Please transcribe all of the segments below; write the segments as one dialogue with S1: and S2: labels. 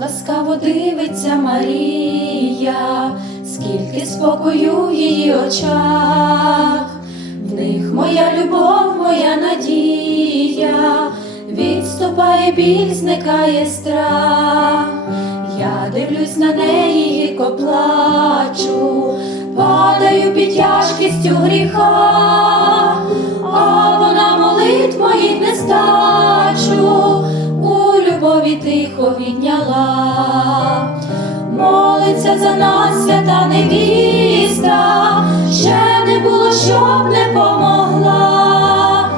S1: ласкаво дивиться Марія, скільки спокою в її очах, в них моя любов, моя надія, відступає біль, зникає страх. Я дивлюсь на неї, гірко плачу, падаю під тяжкістю гріха, тихо відняла. Молиться за нас свята невіста, ще не було, щоб не помогла.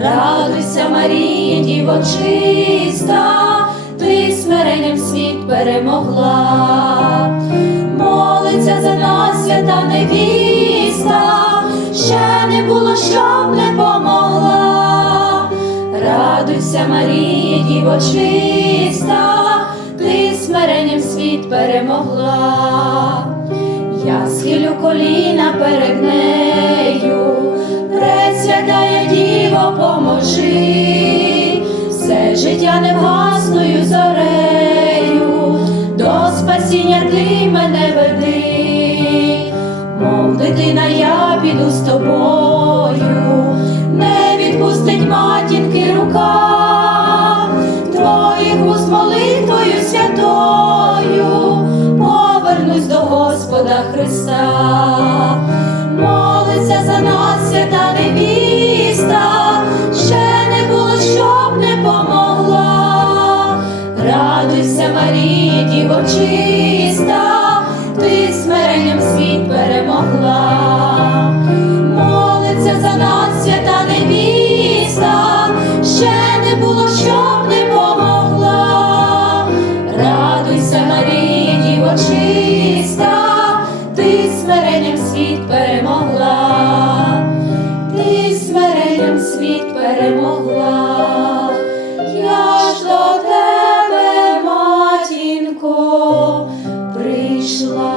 S1: Радуйся, Марія, діво чиста, ти смиренням світ перемогла. Молиться за нас свята невіста, ще не було, щоб не помогла. Радуйся, Марія, діво чиста, ти смиренням світ перемогла. Я схилю коліна перед нею, пресвятая діво, поможи, все життя невгасною зорею, до спасіння ти мене веди, мов дитина, я піду з тобою, молитвою святою, повернусь до Господа Христа, молиться за нас, свята невіста, ще не було, щоб не помогла. Радуйся, Марія, діво чиста, ти смиренням світ перемогла. прийшла.